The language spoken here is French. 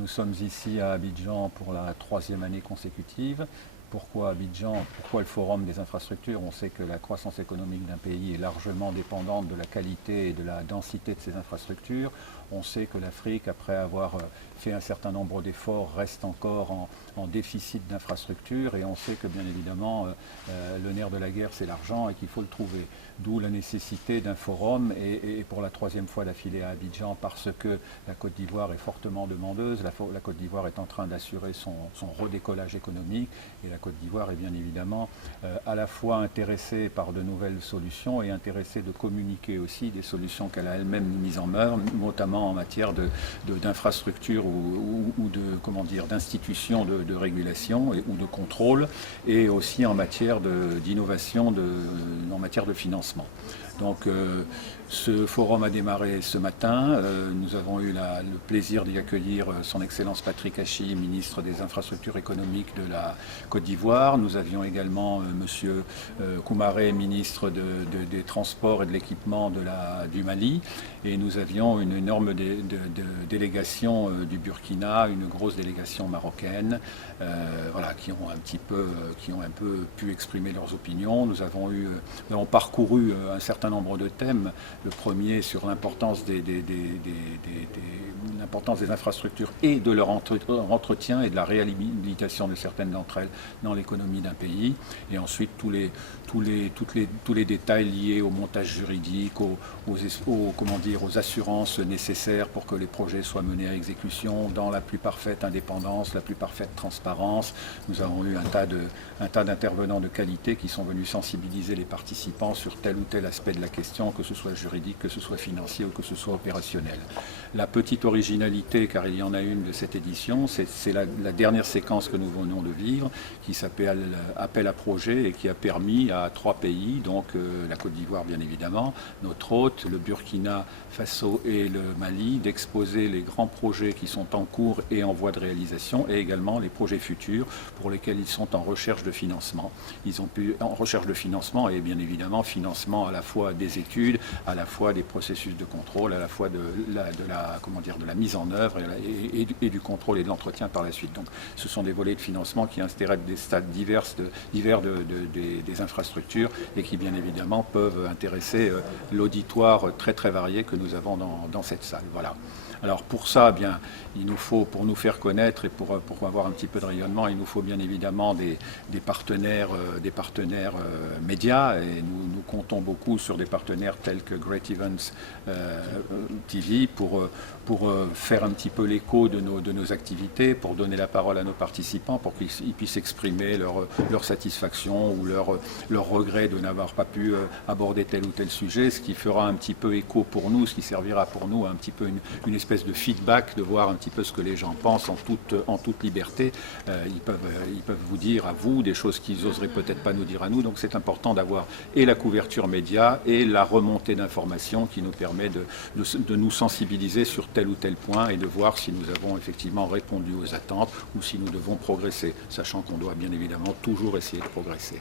Nous sommes ici à Abidjan pour la troisième année consécutive. Pourquoi Abidjan? Pourquoi le Forum des infrastructures? On sait que la croissance économique d'un pays est largement dépendante de la qualité et de la densité de ses infrastructures. On sait que l'Afrique, après avoir fait un certain nombre d'efforts, reste encore en déficit d'infrastructures, et on sait que bien évidemment le nerf de la guerre c'est l'argent et qu'il faut le trouver. D'où la nécessité d'un forum, et pour la troisième fois d'affilée à Abidjan, parce que la Côte d'Ivoire est fortement demandeuse. La Côte d'Ivoire est en train d'assurer son redécollage économique, et la Côte d'Ivoire est bien évidemment à la fois intéressée par de nouvelles solutions et intéressée de communiquer aussi des solutions qu'elle a elle-même mises en œuvre, notamment en matière d'infrastructures ou d'institutions de régulation ou de contrôle, et aussi en matière d'innovation, en matière de financement. Donc ce forum a démarré ce matin. Nous avons eu le plaisir d'y accueillir son Excellence Patrick Achi, ministre des Infrastructures économiques de la Côte d'Ivoire. Nous avions également Monsieur Koumaré, ministre des Transports et de l'Équipement du Mali. Et nous avions une énorme délégation du Burkina, une grosse délégation marocaine, qui ont un peu pu exprimer leurs opinions. Nous avons parcouru un certain nombre de thèmes. Le premier sur l'importance des infrastructures et de leur entretien et de la réhabilitation de certaines d'entre elles dans l'économie d'un pays. Et ensuite tous les détails liés au montage juridique, aux assurances nécessaires pour que les projets soient menés à exécution dans la plus parfaite indépendance, la plus parfaite transparence. Nous avons eu un tas d'intervenants de qualité qui sont venus sensibiliser les participants sur tel ou tel aspect de la question, que ce soit juridique, que ce soit financier ou que ce soit opérationnel. La petite originalité, car il y en a une de cette édition, c'est la dernière séquence que nous venons de vivre, qui s'appelle Appel à projet, et qui a permis à 3 pays, donc la Côte d'Ivoire bien évidemment, notre hôte, le Burkina Faso et le Mali, d'exposer les grands projets qui sont en cours et en voie de réalisation, et également les projets futurs pour lesquels ils sont en recherche de financement. Ils ont pu, en recherche de financement, et bien évidemment financement à la fois des études, à la fois des processus de contrôle, à la fois de la mise en œuvre et du contrôle et de l'entretien par la suite. Donc ce sont des volets de financement qui intéressent des stades divers des infrastructures, et qui bien évidemment peuvent intéresser l'auditoire très très varié que nous avons dans cette salle. Voilà. Alors pour ça, bien, il nous faut, pour nous faire connaître et pour avoir un petit peu de rayonnement, il nous faut bien évidemment des partenaires médias, et nous comptons beaucoup sur des partenaires tels que Great Events TV pour faire un petit peu l'écho de nos activités, pour donner la parole à nos participants, pour qu'ils puissent exprimer leur satisfaction ou leur regret de n'avoir pas pu aborder tel ou tel sujet, ce qui fera un petit peu écho pour nous, ce qui servira pour nous un petit peu une espèce de feedback, de voir un petit peu ce que les gens pensent en toute liberté. Ils peuvent vous dire à vous des choses qu'ils n'oseraient peut-être pas nous dire à nous. Donc c'est important d'avoir et la couverture média et la remontée d'informations qui nous permet de nous sensibiliser sur tel ou tel point, et de voir si nous avons effectivement répondu aux attentes ou si nous devons progresser, sachant qu'on doit bien évidemment toujours essayer de progresser.